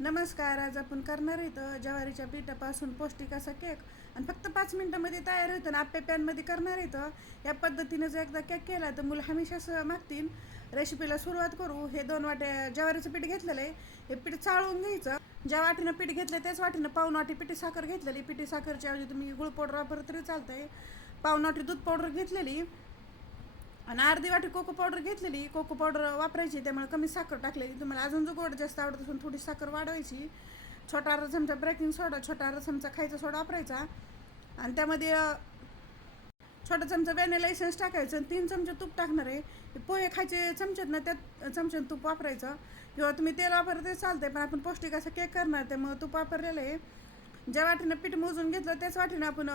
नमस्कार. आज आपण करणार आहे ज्वारीच्या पिठापासून पौष्टिक असा केक आणि फक्त 5 मिनिटामध्ये तयार होतं. आप्पे पॅनमध्ये करणार आहे या पद्धतीने जर एकदा केक केला तर मुलं हमेशाच मागतील. रेसिपीला सुरुवात करू. हे 2 वाट्या ज्वारीचं पीठ घेतलेलं आहे. हे पीठ चाळून घ्यायचं. ज्या वाटीनं पीठ घेतलं त्याच वाटीनं पाऊण वाटी पिठी साखर घेतलेली. पिठी साखरच्या ऐवजी तुम्ही गुळ पावडर वापरलं तरी चालतंय. पाऊण वाटी दूध पावडर घेतलेली आणि अर्धी वाटी कोको पावडर घेतलेली. कोको पावडर वापरायची, त्यामुळे कमी साखर टाकलेली. तुम्हाला अजून जो गोड जास्त आवडत असेल थोडी साखर वाढवायची. छोटा अर्धा चमचा बेकिंग सोडा, छोटा अर्धा चमचा खायचा सोडा वापरायचा आणि त्यामध्ये छोटा चमचा व्हॅनिला एसेन्स टाकायचं आणि 3 चमचे तूप टाकणार आहे. पोहे खायचे चमचेत ना त्यात चमच्यानं तूप वापरायचं किंवा तुम्ही तेल वापरलं ते चालतंय, पण आपण पौष्टिक असं केक करणार त्यामुळे तूप वापरलेलं आहे. ज्या वाटीनं पीठ मोजून घेतलं त्याच वाटीनं आपण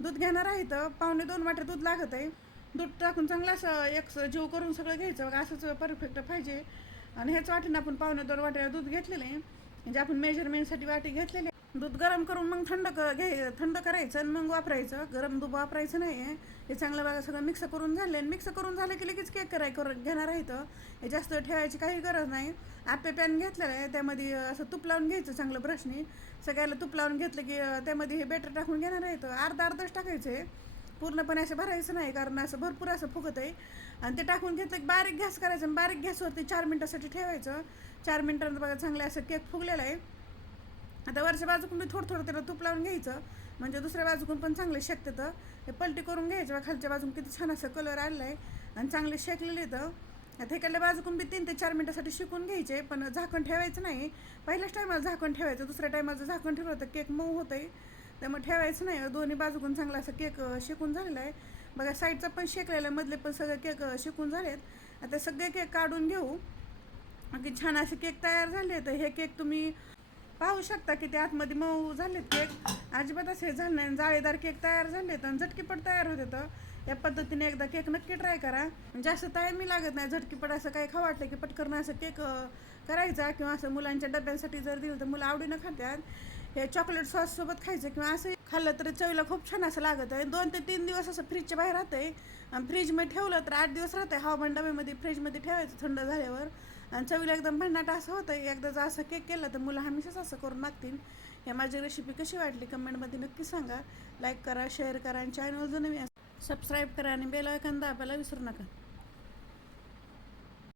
दूध घेणार आहे. तर 1.25 वाट्या दूध लागत आहे. दूध टाकून चांगलं असं एक जीव करून सगळं घ्यायचं बघा, असंच परफेक्ट पाहिजे. आणि ह्याच वाटीनं आपण 1.25 वाट्या दूध घेतलेलं आहे, म्हणजे आपण मेजरमेंटसाठी वाटी घेतलेली आहे. दूध गरम करून मग थंड करायचं आणि मग वापरायचं. गरम दूध वापरायचं नाही आहे. हे चांगलं बघा सगळं मिक्स करून झालं आणि मिक्स करून झालं की लगेच केक घेणार आहे. हे जास्त ठेवायची काही गरज नाही. आप्पे पॅन घेतलेलं आहे, त्यामध्ये असं तूप लावून घ्यायचं चांगलं ब्रशनी. सगळ्याला तूप लावून घेतलं की त्यामध्ये हे बॅटर टाकून घेणार आहे. अर्धच टाकायचं आहे, पूर्णपणे असं भरायचं नाही, कारण असं भरपूर असं फुगत आहे. आणि ते टाकून घेतलं की बारीक गॅस करायचं आणि बारीक गॅसवरती 4 मिनटासाठी ठेवायचं. 4 मिनटानंतर बघा चांगलं असं केक फुगलेला आहे. आता वरच्या बाजूकून मी थोडं त्याला तूप लावून घ्यायचं, म्हणजे दुसऱ्या बाजूकून पण चांगले शेकतं. हे पलटी करून घ्यायचं. खालच्या बाजून किती छान असं कलर आलेला आहे आणि चांगले शेकलेले येतं. आता इकडल्या बाजूकून बी 3 ते 4 मिनटासाठी शिकून घ्यायचे, पण झाकण ठेवायचं नाही. पहिल्याच टायमाला झाकण ठेवायचं, दुसऱ्या टायमाला झाकण ठेवलं तर केक मऊ होतं आहे, त्यामुळे ठेवायचं नाही. दोन्ही बाजूकून चांगला असं केक शेकून झालेला आहे बघा. साईडचा पण शेकलेला आहे, मधले पण सगळे केक शेकून झालेत. आता सगळे केक काढून घेऊ. की छान असे केक तयार झाले. तर हे केक तुम्ही पाहू शकता की ते आतमध्ये मऊ झालेत केक, अजिबात असे झालं नाही. जाळीदार केक तयार झालेत आणि झटकीपट तयार होते. तर या पद्धतीने एकदा केक नक्की ट्राय करा. जास्त टाईमही लागत नाही. झटकीपट असं काही खावं वाटलं की पटकन असं केक करायचा किंवा असं मुलांच्या डब्यांसाठी जर दिलं तर मुलं आवडीनं खातात. हे चॉकलेट सॉससोबत खायचं किंवा असं खाल्लं तरी चवीला खूप छान असं लागत आहे. 2 ते 3 दिवस असं फ्रीजच्या बाहेर राहतं आहे आणि फ्रीजमध्ये ठेवलं तर 8 दिवस राहतं आहे. हवाबंद डब्यामध्ये फ्रीजमध्ये ठेवायचं थंड झाल्यावर आणि चवीला एकदम भन्नाट असं होतं. एकदा जर असं केक केलं तर मुलं हमेशाच असं करून मागतील. या माझी रेसिपी कशी वाटली कमेंटमध्ये नक्की सांगा. लाईक करा, शेअर करा आणि चॅनल जर नवीन सबस्क्राईब करा आणि बेल आयकॉन दाबायला विसरू नका.